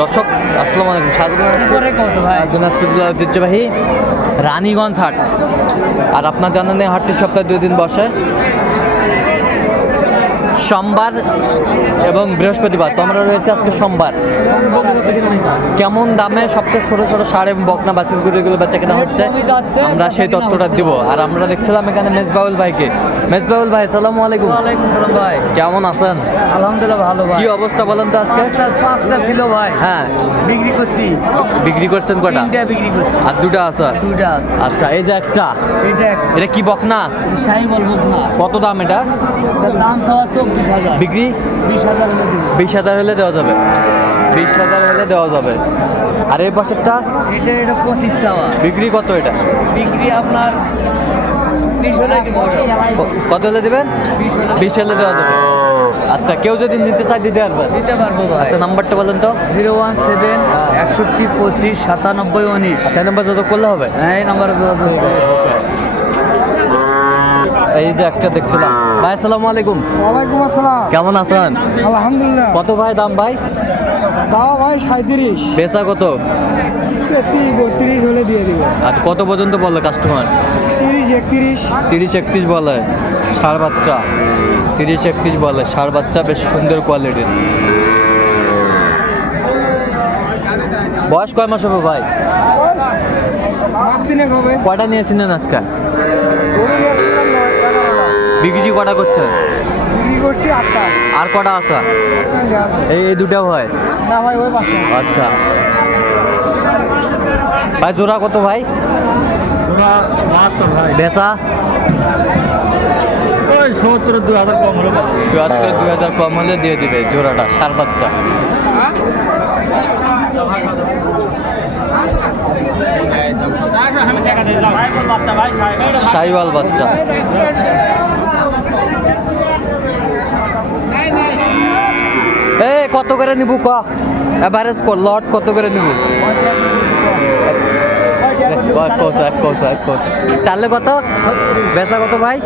দর্শক আসসালামু আলাইকুম স্বাগত দিনাজপুর জেলার ঐতিহ্যবাহী রানীগঞ্জ হাট। আর আপনার জানেন হাটটি সপ্তাহে দুই দিন বসে। সোমবার এবং বৃহস্পতিবার। তোমরা রয়েছে আজকে সোমবার। কেমন দামে সবচেয়ে ছোট ছোট সার এবং বকনা বাছুরগুলো বেচা কেনা হচ্ছে আমরা সেই তথ্যটা দিব। আর আমরা দেখছিলাম এখানে মেজবাউল ভাইকে। মেজবাউল ভাই সালাম আলাইকুম। ভাই। কেমন আছেন? আলহামদুলিল্লাহ ভালো ভাই। কি অবস্থা বলেন তো আজকে? পাঁচটা ছিল ভাই। হ্যাঁ। বিক্রি করছি। বিক্রি করছেন কটা? বিক্রি করছি। আর দুটা আছে? আছে। আচ্ছা এই যে একটা। এটা এটা কি বকনা? শাহি বলব না কত দাম এটা? দাম চব্বিশ হাজার বিক্রি? বিশ হাজার হলে বিশ হাজার হলে দেওয়া যাবে। বিশ হাজার হলে দেওয়া যাবে। আর এই পাশেরটা? এটা এটা পঁচিশ চাওয়া। বিক্রি কত এটা? বিক্রি আপনার বিশ হলে দিব। কত হলে দেবেন? বিশ হলে বিশ হলে দেওয়া যাবে। আচ্ছা কেউ যদি নিতে চায় দিতে পারবেন। দিতে পারব ভাই। আচ্ছা নাম্বারটা বলেন তো। জিরো ওয়ান সেভেন একষট্টি পঁচিশ সাতানব্বই উনিশ। আচ্ছা এই নাম্বার যত করলে হবে? হ্যাঁ এই নাম্বারে যোগাযোগ। এই যে একটা দেখছিলাম। ভাই আসসালামু আলাইকুম। ওয়ালাইকুম আসসালাম। কেমন আছেন? আলহামদুলিল্লাহ। কত ভাই দাম ভাই? চাও ভাই সাঁত্রিশ বেচা কত? তেত্রিশ বত্রিশ হলে দিয়ে দিব। আচ্ছা কত পর্যন্ত বলল কাস্টমার তিরিশ একত্রিশ। তিরিশ একত্রিশ বলে। ষাড় বাচ্চা। তিরিশ একত্রিশ বলে। ষাড় বাচ্চা বেশ সুন্দর কোয়ালিটির বয়স কয় মাস হবে ভাই? কয়টা নিয়েছিলেন আজকে? বিক্রি কটা করছেন? বিক্রি করছি আটটা। আর কটা আছে? এই এই দুটা হয়? না ভাই ওই পাশে আচ্ছা। ভাই জোড়া কত ভাই? বাহাত্তর ভাই। বেচা? ওই সত্তর দু হাজার কম হলো। চুয়াত্তর দুই হাজার কম হলে দিয়ে দিবে জোড়াটা সার বাচ্চা। সাইওয়াল বাচ্চা। এ কত করে নিবু ক? এভারেজ কর লট কত করে নিবু? চাললে কত? বেচা কত ভাই?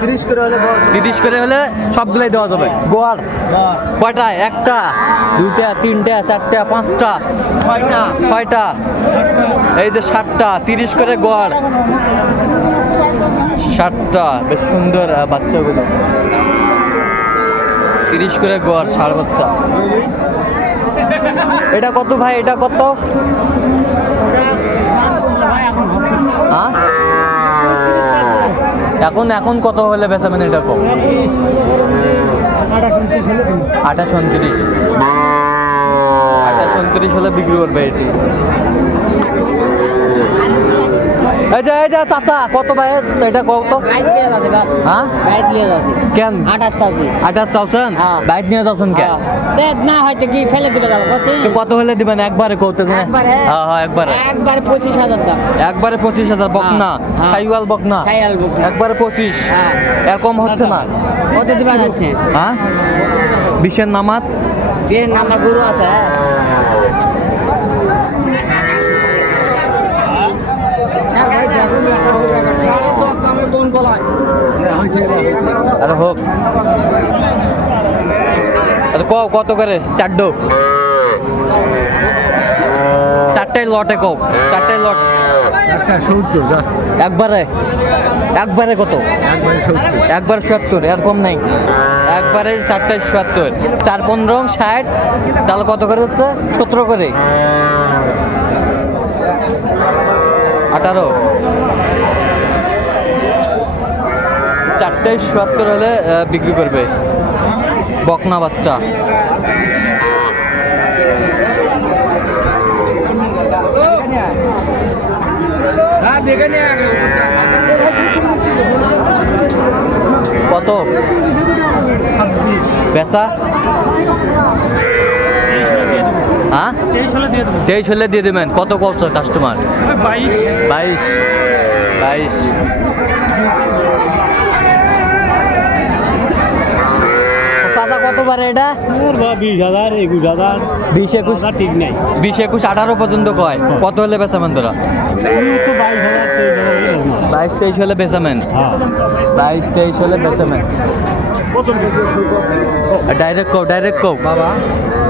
তিরিশ করে হলে তিরিশ করে হলে সবগুলাই দেওয়া যাবে। গোয়ার কয়টা? একটা দুটা তিনটা চারটা পাঁচটা ছয়টা। এই যে সাতটা তিরিশ করে গোয়ার ষাটটা বেশ সুন্দর বাচ্চাগুলো। তিরিশ করে গোয়ার ষাট বাচ্চা। এটা কত ভাই? এটা কত? হ্যাঁ? এখন এখন কত হলে বেচাবেন এটা কম? আঠাশ উনত্রিশ। আঠাশ উনত্রিশ হলে বিক্রি করবে এটি। এই যে এই যে চাচা কত ভাই? এটা কত? হ্যাঁ? বাইক নিয়ে যাচ্ছি। কেন? আঠাশ চাচ্ছি। আঠাশ চাচ্ছেন? হ্যাঁ। বাইক নিয়ে যাচ্ছেন কেন? না হয়তো কি ফেলে দিবে কত? তো কত হলে দিবেন? একবারে কত একবারে? হ্যাঁ হ্যাঁ একবারে। একবার পঁচিশ হাজার দাম। একবারে পঁচিশ হাজার বকনা হ্যাঁ। সাইওয়াল বকনা একবারে পঁচিশ। হ্যাঁ। এরকম হচ্ছে না? কত দিবা যাচ্ছে? হ্যাঁ? বিশের নামাত? বিয়ের নাম্বার গুরু আছে হ্যাঁ। আরে হোক কত করে? চারডো চারটায় লটে কও, চারটায় লট। একবারে একবারে কত? একবার সত্তর, এর কম নাই। একবারে চারটায় সত্তর। চার পনেরো ষাট, তাহলে কত করে হচ্ছে সতেরো করে। আঠারো। চারটায় সত্তর হলে বিক্রি করবে। বকনা বাচ্চা। কত? বেচা হ্যাঁ? তেইশ হলে দিয়ে দেবেন। কত কত কাস্টমার বাইশ। বাইশ। চাচা কত পারে এটা? বিশ হাজার একুশ হাজার। বিশ একুশ? ঠিক নেই। বিশ একুশ আঠারো পর্যন্ত কয়? কত হলে বেচাবেন তোরা? বাইশ তেইশ হলে বেচাবেন হ্যাঁ। বাইশ তেইশ হলে বেচাবেন ডাইরেক্ট কো ডাইরেক্ট কো বাবা।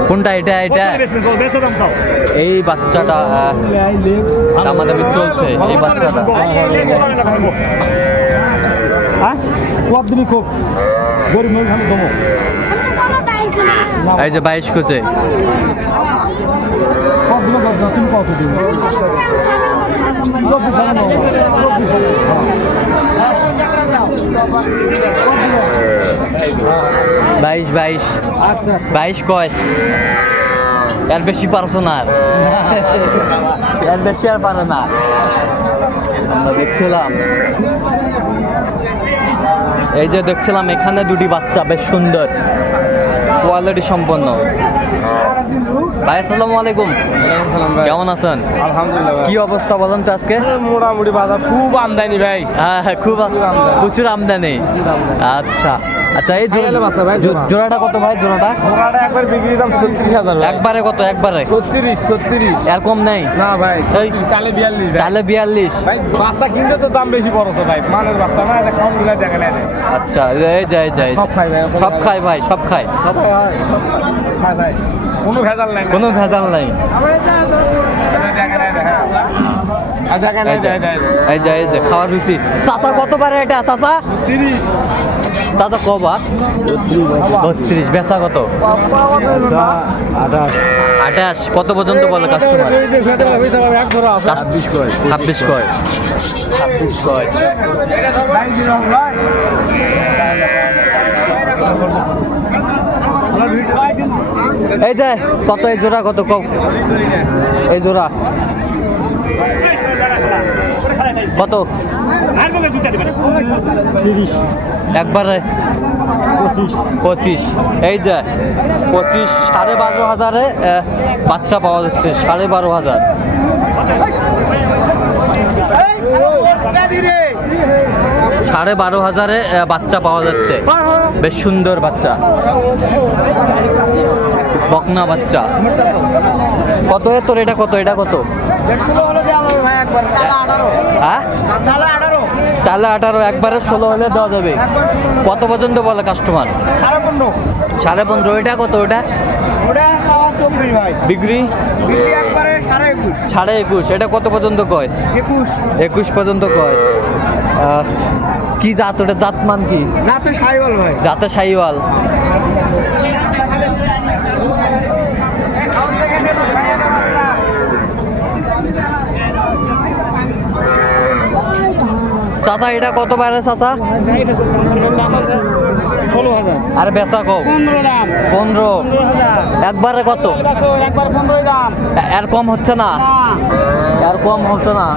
কোনটা এটা এটা? এই বাচ্চাটা দামাদামি চলছে এই বাচ্চাটা। হ্যাঁ? কত দিবি খুব। গরিব খালি দমো এই যে বাইশ কোচে। বাইশ বাইশ। বাইশ কয়? এর বেশি পারছ না এর বেশি আর পারে না। আমরা দেখছিলাম। এই যে দেখছিলাম, এখানে দুটি বাচ্চা, বেশ সুন্দর। কোয়ালিটি সম্পন্ন। ভাই আসসালামু আলাইকুম। কেমন আছেন? আলহামদুলিল্লাহ কি অবস্থা বলেন তো আজকে? মোটামুটি বাজার খুব আমদানি ভাই। হ্যাঁ হ্যাঁ, খুব প্রচুর আমদানি। আচ্ছা। আচ্ছা এই। জোড়াটা কত ভাই জোড়াটা? মোড়াটা একবার বিক্রি দাম ছত্রিশ হাজার একবারে কত একবারে? ছত্রিশ ছত্রিশ। এর কম নেই? না ভাই। চালে বিয়াল্লিশ তাহলে বিয়াল্লিশ। ভাই বাচ্চা কিনতে তো দাম বেশি পড়ছে ভাই মানের বাচ্চা না এটা খাওয়ানগুলা দেখা নেয়। আচ্ছা এই যাই যাই সব খাই ভাই সব খায় ভাই সব খায়। সবাই হয় খাই ভাই। কোনো ভেজাল নাই কোনো ভেজাল নাই এই যে এই যে খাওয়ার রুচি চাচা কত এটা চাচা চাচা কবা বত্রিশ বেচা কত আঠাশ কত পর্যন্ত বলে কাস্টমার ছাব্বিশ করে ছাব্বিশ কয় ছাব্বিশ কয় এই যে কত এই জোড়া কত কম? এই জোড়া। কত? তিরিশ। একবারে? পঁচিশ। পঁচিশ। এই যে পঁচিশ সাড়ে বারো হাজারে বাচ্চা পাওয়া যাচ্ছে সাড়ে বারো হাজার। সাড়ে বারো হাজারে বাচ্চা পাওয়া যাচ্ছে। বেশ সুন্দর বাচ্চা। বকনা বাচ্চা। কত এ তোর? এটা কত? এটা কত? হ্যাঁ? চালে আঠারো একবারে ষোলো হলে দেওয়া যাবে। কত পর্যন্ত বলে কাস্টমার সাড়ে পনেরো। এটা কত? ওটা বিক্রি? সাড়ে একুশ। এটা কত পর্যন্ত কয়? একুশ একুশ পর্যন্ত কয়। কি জাত? ওটা জাত মান কি? না তো সাইবল ভাই। জাতে সাইওয়াল চাচা এটা কত বাইরে চাচা? ষোলো হাজার। আর বেচা কম পনেরো দাম। পনেরো। একবারে কত? একবার দাম। এর কম হচ্ছে না। এর কম হচ্ছে না?